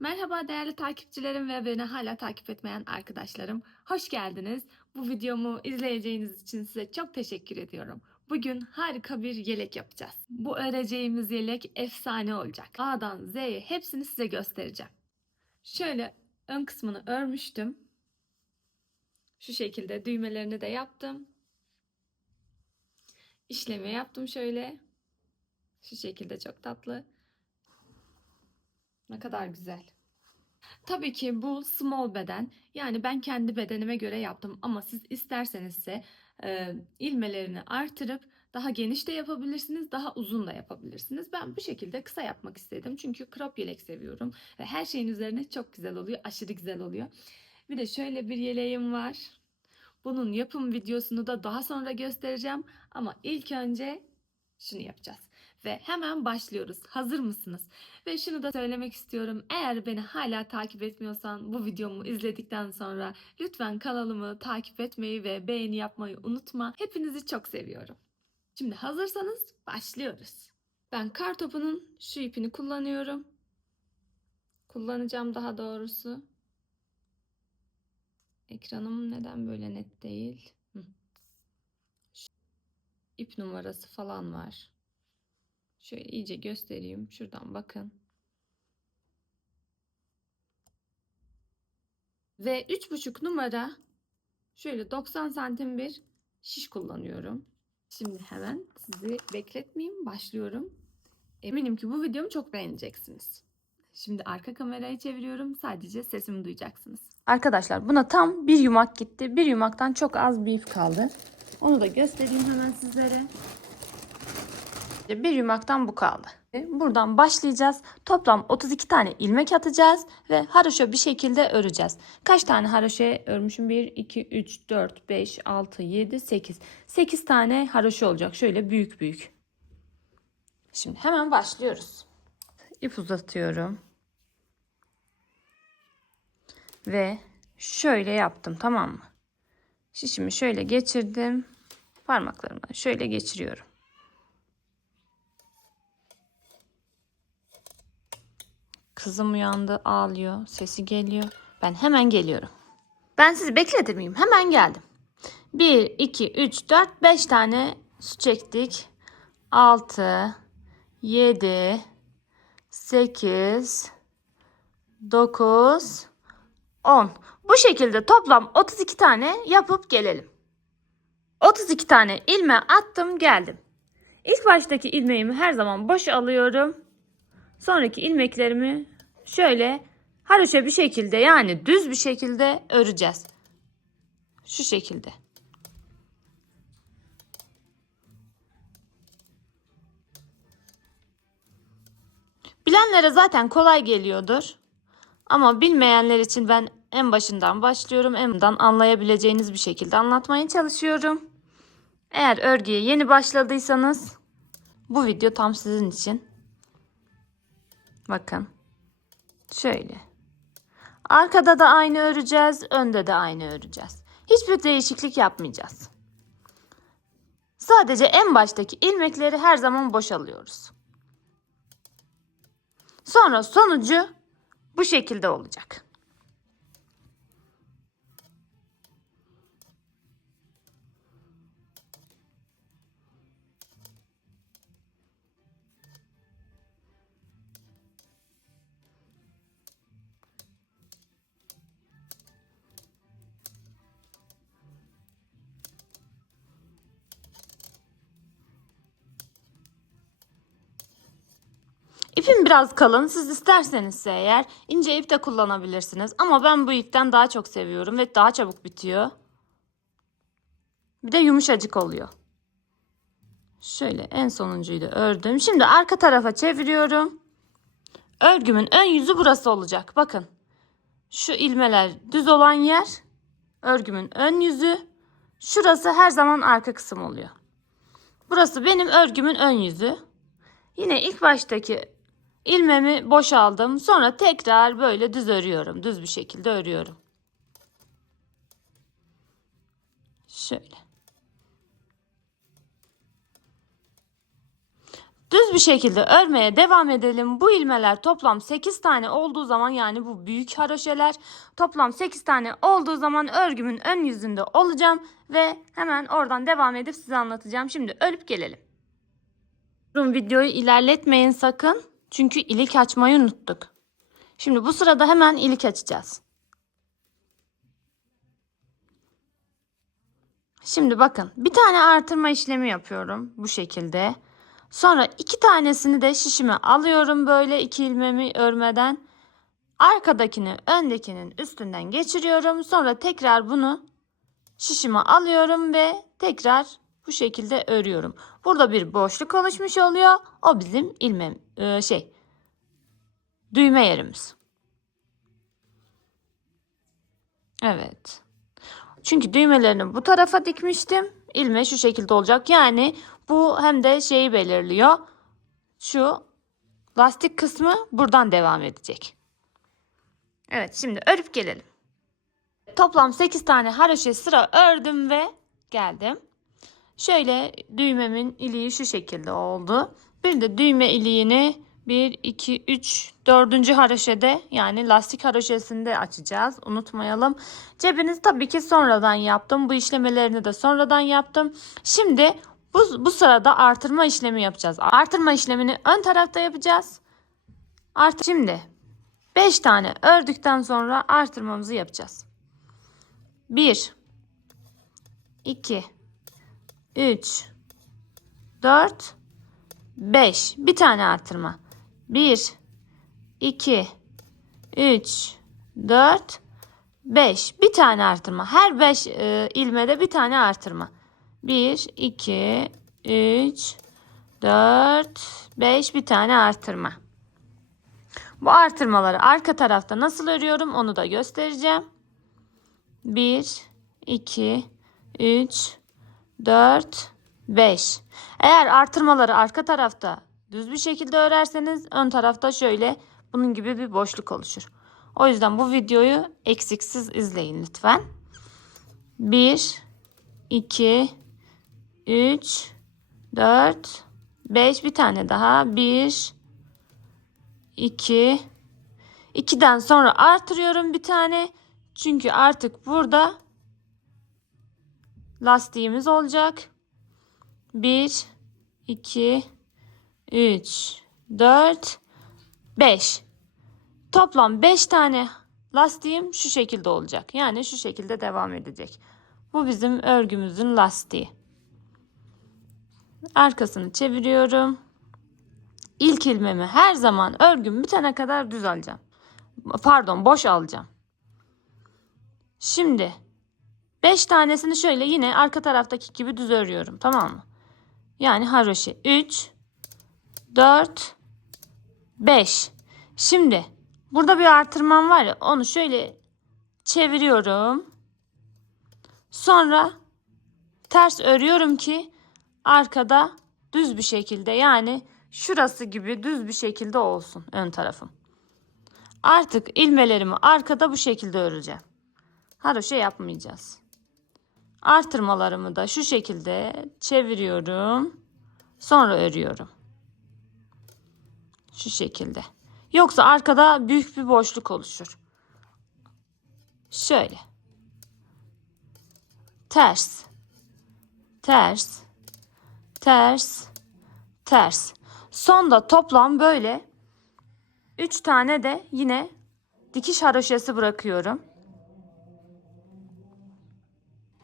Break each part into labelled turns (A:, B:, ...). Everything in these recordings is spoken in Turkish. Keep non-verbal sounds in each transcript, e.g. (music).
A: Merhaba değerli takipçilerim ve beni hala takip etmeyen arkadaşlarım. Hoş geldiniz. Bu videomu izleyeceğiniz için size çok teşekkür ediyorum. Bugün harika bir yelek yapacağız. Bu öreceğimiz yelek efsane olacak. A'dan Z'ye hepsini size göstereceğim. Şöyle ön kısmını örmüştüm. Şu şekilde düğmelerini de yaptım. İşlemi yaptım şöyle. Şu şekilde çok tatlı. Ne kadar güzel. Tabii ki bu small beden yani ben kendi bedenime göre yaptım ama siz isterseniz ise e, ilmelerini artırıp daha geniş de yapabilirsiniz, daha uzun da yapabilirsiniz. Ben bu şekilde kısa yapmak istedim. Çünkü crop yelek seviyorum ve her şeyin üzerine çok güzel oluyor, aşırı güzel oluyor. Bir de şöyle bir yeleğim var. Bunun yapım videosunu da daha sonra göstereceğim ama ilk önce şunu yapacağız ve hemen başlıyoruz. Hazır mısınız? Ve şunu da söylemek istiyorum. Eğer beni hala takip etmiyorsan bu videomu izledikten sonra lütfen kanalımı takip etmeyi ve beğeni yapmayı unutma. Hepinizi çok seviyorum. Şimdi hazırsanız başlıyoruz. Ben kar topunun şu ipini kullanıyorum. Kullanacağım daha doğrusu. Ekranım neden böyle net değil? Hı. İp numarası falan var. Şöyle iyice göstereyim. Şuradan bakın. Ve 3,5 numara şöyle 90 santim bir şiş kullanıyorum. Şimdi hemen sizi bekletmeyeyim. Başlıyorum. Eminim ki bu videomu çok beğeneceksiniz. Şimdi arka kamerayı çeviriyorum. Sadece sesimi duyacaksınız. Arkadaşlar buna tam bir yumak gitti. Bir yumaktan çok az bir ip kaldı. Onu da göstereyim hemen sizlere. İşte bir yumaktan bu kaldı. E, buradan başlayacağız. Toplam 32 tane ilmek atacağız ve haroşa bir şekilde öreceğiz. Kaç tane haroşa örmüşüm? 1, 2, 3, 4, 5, 6, 7, 8. 8 tane haroşa olacak. Şöyle büyük büyük. Şimdi hemen başlıyoruz. İp uzatıyorum. Ve şöyle yaptım tamam mı? Şişimi şöyle geçirdim. Parmaklarımdan şöyle geçiriyorum. Kızım uyandı ağlıyor. Sesi geliyor. Ben hemen geliyorum. Ben sizi bekletir miyim? Hemen geldim. 1, 2, 3, 4, 5 tane su çektik. 6, 7, 8, 9, 10. Bu şekilde toplam 32 tane yapıp gelelim. 32 tane ilme attım geldim. İlk baştaki ilmeğimi her zaman boş alıyorum. Sonraki ilmeklerimi şöyle haroşa bir şekilde yani düz bir şekilde öreceğiz. Şu şekilde. Bilenlere zaten kolay geliyordur. Ama bilmeyenler için ben en başından başlıyorum. En başından anlayabileceğiniz bir şekilde anlatmaya çalışıyorum. Eğer örgüye yeni başladıysanız bu video tam sizin için. Bakın. Şöyle. Arkada da aynı öreceğiz. Önde de aynı öreceğiz. Hiçbir değişiklik yapmayacağız. Sadece en baştaki ilmekleri her zaman boşalıyoruz. Sonra sonucu bu şekilde olacak. İpim biraz kalın. Siz isterseniz eğer ince ip de kullanabilirsiniz. Ama ben bu ipten daha çok seviyorum ve daha çabuk bitiyor. Bir de yumuşacık oluyor. Şöyle en sonuncuyu da ördüm. Şimdi arka tarafa çeviriyorum. Örgümün ön yüzü burası olacak. Bakın. Şu ilmeler düz olan yer örgümün ön yüzü. Şurası her zaman arka kısım oluyor. Burası benim örgümün ön yüzü. Yine ilk baştaki ilmemi boşaldım. Sonra tekrar böyle düz örüyorum. Düz bir şekilde örüyorum. Şöyle. Düz bir şekilde örmeye devam edelim. Bu ilmeler toplam 8 tane olduğu zaman yani bu büyük haroşeler toplam 8 tane olduğu zaman örgümün ön yüzünde olacağım ve hemen oradan devam edip size anlatacağım. Şimdi ölüp gelelim. Videoyu ilerletmeyin sakın. Çünkü ilik açmayı unuttuk. Şimdi bu sırada hemen ilik açacağız. Şimdi bakın bir tane artırma işlemi yapıyorum bu şekilde. Sonra iki tanesini de şişime alıyorum böyle iki ilmemi örmeden. Arkadakini öndekinin üstünden geçiriyorum. Sonra tekrar bunu şişime alıyorum ve tekrar bu şekilde örüyorum. Burada bir boşluk oluşmuş oluyor. O bizim ilmem e, şey düğme yerimiz. Evet. Çünkü düğmelerini bu tarafa dikmiştim. İlme şu şekilde olacak. Yani bu hem de şeyi belirliyor. Şu lastik kısmı buradan devam edecek. Evet şimdi örüp gelelim. Toplam 8 tane haroşa sıra ördüm ve geldim. Şöyle düğmemin iliği şu şekilde oldu. Bir de düğme iliğini 1, 2, 3, 4. haroşede yani lastik haroşesinde açacağız. Unutmayalım. Cebiniz tabii ki sonradan yaptım. Bu işlemelerini de sonradan yaptım. Şimdi bu, bu sırada artırma işlemi yapacağız. Artırma işlemini ön tarafta yapacağız. Art Şimdi 5 tane ördükten sonra artırmamızı yapacağız. 1 2 3 4 5 bir tane artırma 1 2 3 4 5 bir tane artırma her 5 e, ilmede bir tane artırma 1 2 3 4 5 bir tane artırma bu artırmaları arka tarafta nasıl örüyorum onu da göstereceğim 1 2 3 4, 5. Eğer artırmaları arka tarafta düz bir şekilde örerseniz ön tarafta şöyle bunun gibi bir boşluk oluşur. O yüzden bu videoyu eksiksiz izleyin lütfen. 1, 2, 3, 4, 5 bir tane daha. 1, 2, 2'den sonra artırıyorum bir tane. Çünkü artık burada lastiğimiz olacak. 1 2 3 4 5 Toplam 5 tane lastiğim şu şekilde olacak. Yani şu şekilde devam edecek. Bu bizim örgümüzün lastiği. Arkasını çeviriyorum. İlk ilmemi her zaman örgüm bitene kadar düz alacağım. Pardon boş alacağım. Şimdi 5 tanesini şöyle yine arka taraftaki gibi düz örüyorum. Tamam mı? Yani haroşa 3 4 5. Şimdi burada bir artırmam var ya onu şöyle çeviriyorum. Sonra ters örüyorum ki arkada düz bir şekilde yani şurası gibi düz bir şekilde olsun ön tarafım. Artık ilmelerimi arkada bu şekilde öreceğim. Haroşa yapmayacağız artırmalarımı da şu şekilde çeviriyorum. Sonra örüyorum. Şu şekilde. Yoksa arkada büyük bir boşluk oluşur. Şöyle. Ters. Ters. Ters. Ters. Sonda toplam böyle 3 tane de yine dikiş haroşesi bırakıyorum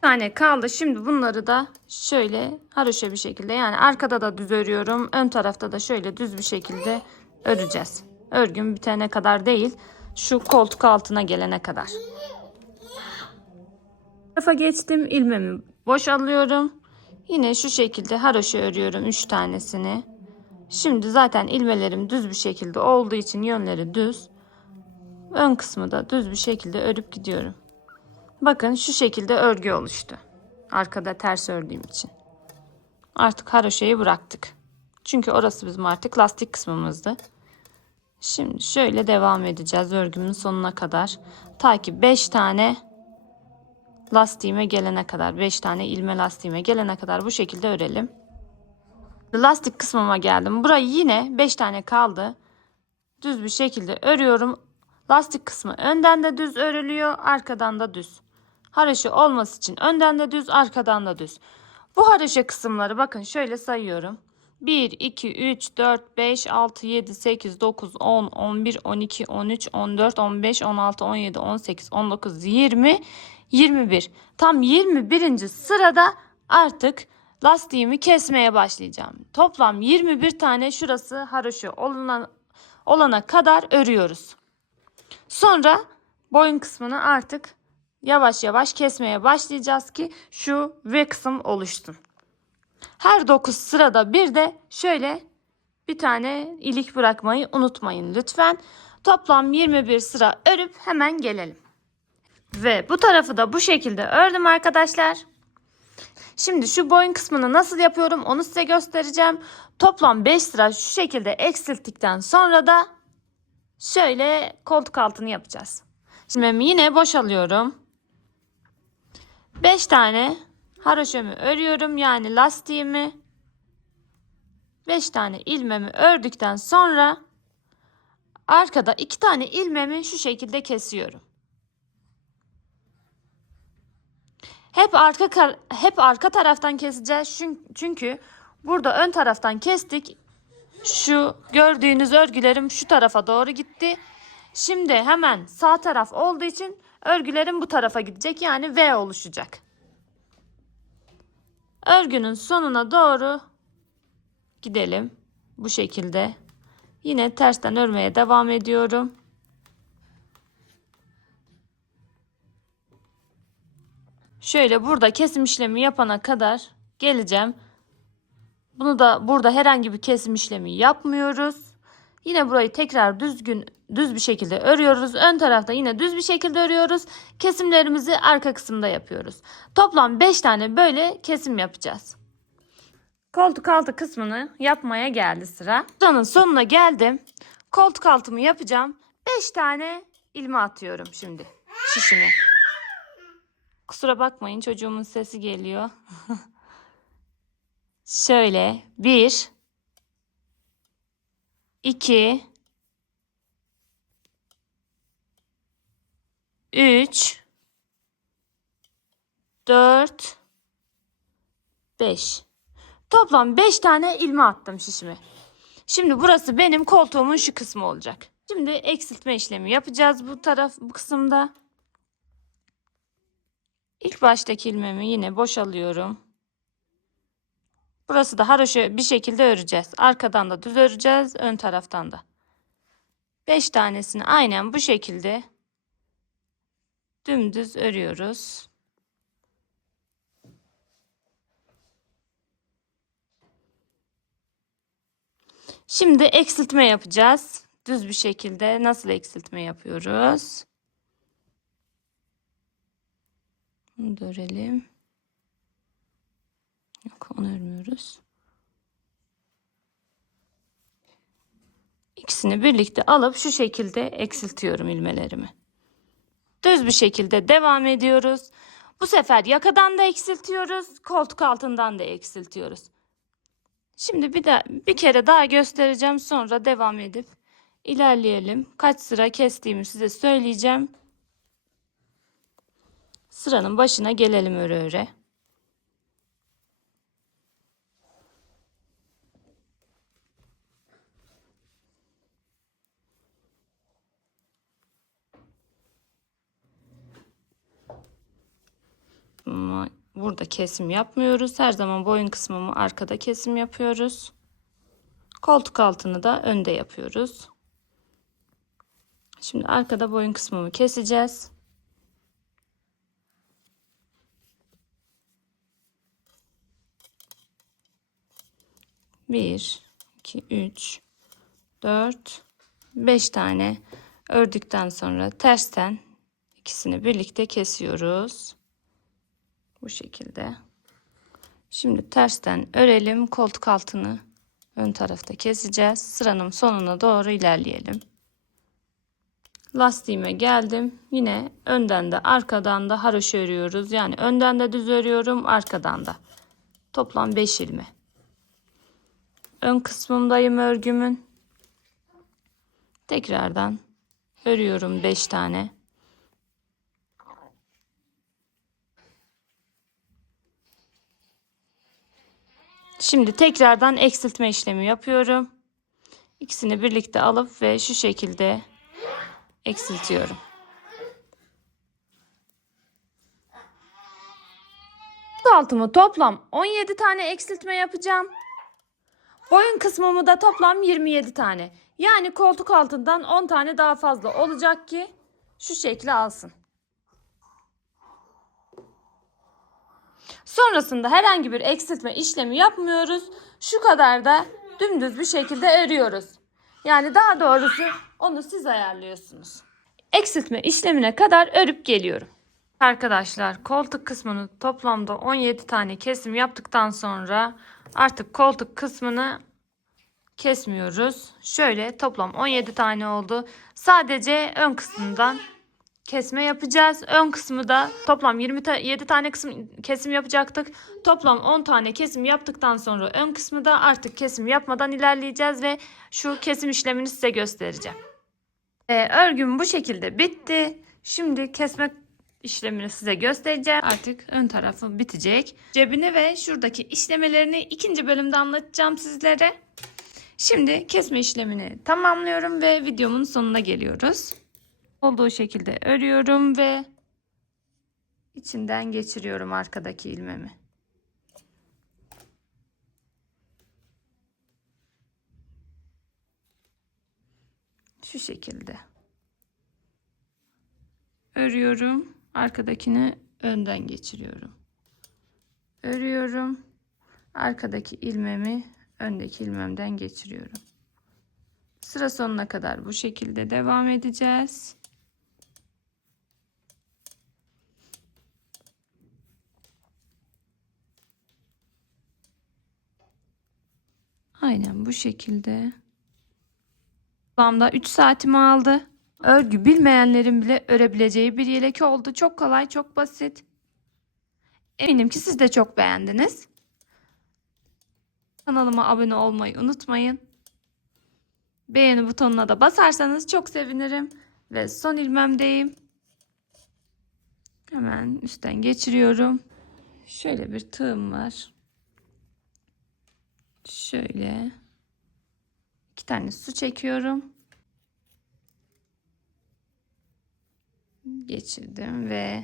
A: tane kaldı. Şimdi bunları da şöyle haroşa bir şekilde yani arkada da düz örüyorum. Ön tarafta da şöyle düz bir şekilde
B: öreceğiz.
A: Örgüm bitene kadar değil. Şu koltuk altına gelene kadar. Tarafa geçtim. ilmemi boşalıyorum. Yine şu şekilde haroşa örüyorum 3 tanesini. Şimdi zaten ilmelerim düz bir şekilde olduğu için yönleri düz. Ön kısmı da düz bir şekilde örüp gidiyorum. Bakın şu şekilde örgü oluştu. Arkada ters ördüğüm için. Artık haroşayı bıraktık. Çünkü orası bizim artık lastik kısmımızdı. Şimdi şöyle devam edeceğiz örgümün sonuna kadar. Ta ki 5 tane lastiğime gelene kadar 5 tane ilme lastiğime gelene kadar bu şekilde örelim. Lastik kısmıma geldim. Burayı yine 5 tane kaldı. Düz bir şekilde örüyorum. Lastik kısmı önden de düz örülüyor, arkadan da düz haroşa olması için önden de düz arkadan da düz. Bu haroşa kısımları bakın şöyle sayıyorum. 1, 2, 3, 4, 5, 6, 7, 8, 9, 10, 11, 12, 13, 14, 15, 16, 17, 18, 19, 20, 21. Tam 21. sırada artık lastiğimi kesmeye başlayacağım. Toplam 21 tane şurası haroşa olana, olana kadar örüyoruz. Sonra boyun kısmını artık yavaş yavaş kesmeye başlayacağız ki şu V kısım oluşsun. Her 9 sırada bir de şöyle bir tane ilik bırakmayı unutmayın lütfen. Toplam 21 sıra örüp hemen gelelim. Ve bu tarafı da bu şekilde ördüm arkadaşlar. Şimdi şu boyun kısmını nasıl yapıyorum onu size göstereceğim. Toplam 5 sıra şu şekilde eksilttikten sonra da şöyle koltuk altını yapacağız. Şimdi yine boşalıyorum. 5 tane haroşamı örüyorum yani lastiğimi 5 tane ilmemi ördükten sonra arkada 2 tane ilmemi şu şekilde kesiyorum. Hep arka hep arka taraftan keseceğiz çünkü burada ön taraftan kestik. Şu gördüğünüz örgülerim şu tarafa doğru gitti. Şimdi hemen sağ taraf olduğu için Örgülerim bu tarafa gidecek yani V oluşacak. Örgünün sonuna doğru gidelim. Bu şekilde. Yine tersten örmeye devam ediyorum. Şöyle burada kesim işlemi yapana kadar geleceğim. Bunu da burada herhangi bir kesim işlemi yapmıyoruz. Yine burayı tekrar düzgün düz bir şekilde örüyoruz. Ön tarafta yine düz bir şekilde örüyoruz. Kesimlerimizi arka kısımda yapıyoruz. Toplam 5 tane böyle kesim yapacağız. Koltuk altı kısmını yapmaya geldi sıra. Sıranın sonuna geldim. Koltuk altımı yapacağım. 5 tane ilme atıyorum şimdi şişime. Kusura bakmayın çocuğumun sesi geliyor. (laughs) Şöyle bir 2 3 4 5 Toplam 5 tane ilme attım şişimi. Şimdi burası benim koltuğumun şu kısmı olacak. Şimdi eksiltme işlemi yapacağız bu taraf bu kısımda. İlk baştaki ilmemi yine boşalıyorum. Burası da haroşa bir şekilde öreceğiz. Arkadan da düz öreceğiz. Ön taraftan da. 5 tanesini aynen bu şekilde dümdüz örüyoruz. Şimdi eksiltme yapacağız. Düz bir şekilde nasıl eksiltme yapıyoruz? Bunu da örelim. Yok onu örmüyoruz. İkisini birlikte alıp şu şekilde eksiltiyorum ilmelerimi. Düz bir şekilde devam ediyoruz. Bu sefer yakadan da eksiltiyoruz, koltuk altından da eksiltiyoruz. Şimdi bir de bir kere daha göstereceğim sonra devam edip ilerleyelim. Kaç sıra kestiğimi size söyleyeceğim. Sıranın başına gelelim öre öre. burada kesim yapmıyoruz. Her zaman boyun kısmımı arkada kesim yapıyoruz. Koltuk altını da önde yapıyoruz. Şimdi arkada boyun kısmımı keseceğiz. Bir, iki, üç, dört, beş tane ördükten sonra tersten ikisini birlikte kesiyoruz. Bu şekilde. Şimdi tersten örelim. Koltuk altını ön tarafta keseceğiz. Sıranın sonuna doğru ilerleyelim. Lastiğime geldim. Yine önden de arkadan da haroşa örüyoruz. Yani önden de düz örüyorum. Arkadan da. Toplam 5 ilme. Ön kısmımdayım örgümün. Tekrardan örüyorum 5 tane. Şimdi tekrardan eksiltme işlemi yapıyorum. İkisini birlikte alıp ve şu şekilde eksiltiyorum. altımı toplam 17 tane eksiltme yapacağım. Boyun kısmımı da toplam 27 tane. Yani koltuk altından 10 tane daha fazla olacak ki şu şekli alsın. Sonrasında herhangi bir eksiltme işlemi yapmıyoruz. Şu kadar da dümdüz bir şekilde örüyoruz. Yani daha doğrusu onu siz ayarlıyorsunuz. Eksiltme işlemine kadar örüp geliyorum. Arkadaşlar koltuk kısmını toplamda 17 tane kesim yaptıktan sonra artık koltuk kısmını kesmiyoruz. Şöyle toplam 17 tane oldu. Sadece ön kısmından kesme yapacağız. Ön kısmı da toplam 27 tane kısım kesim yapacaktık. Toplam 10 tane kesim yaptıktan sonra ön kısmı da artık kesim yapmadan ilerleyeceğiz ve şu kesim işlemini size göstereceğim. Ee, örgüm bu şekilde bitti. Şimdi kesme işlemini size göstereceğim. Artık ön tarafı bitecek. Cebini ve şuradaki işlemelerini ikinci bölümde anlatacağım sizlere. Şimdi kesme işlemini tamamlıyorum ve videomun sonuna geliyoruz olduğu şekilde örüyorum ve içinden geçiriyorum arkadaki ilmemi. Şu şekilde. Örüyorum. Arkadakini önden geçiriyorum. Örüyorum. Arkadaki ilmemi öndeki ilmemden geçiriyorum. Sıra sonuna kadar bu şekilde devam edeceğiz. Aynen bu şekilde. Toplamda 3 saatimi aldı. Örgü bilmeyenlerin bile örebileceği bir yelek oldu. Çok kolay, çok basit. Eminim ki siz de çok beğendiniz. Kanalıma abone olmayı unutmayın. Beğeni butonuna da basarsanız çok sevinirim. Ve son ilmemdeyim. Hemen üstten geçiriyorum. Şöyle bir tığım var. Şöyle iki tane su çekiyorum. Geçirdim ve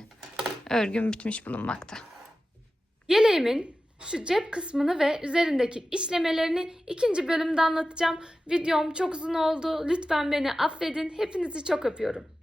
A: örgüm bitmiş bulunmakta. Yeleğimin şu cep kısmını ve üzerindeki işlemelerini ikinci bölümde anlatacağım. Videom çok uzun oldu. Lütfen beni affedin. Hepinizi çok öpüyorum.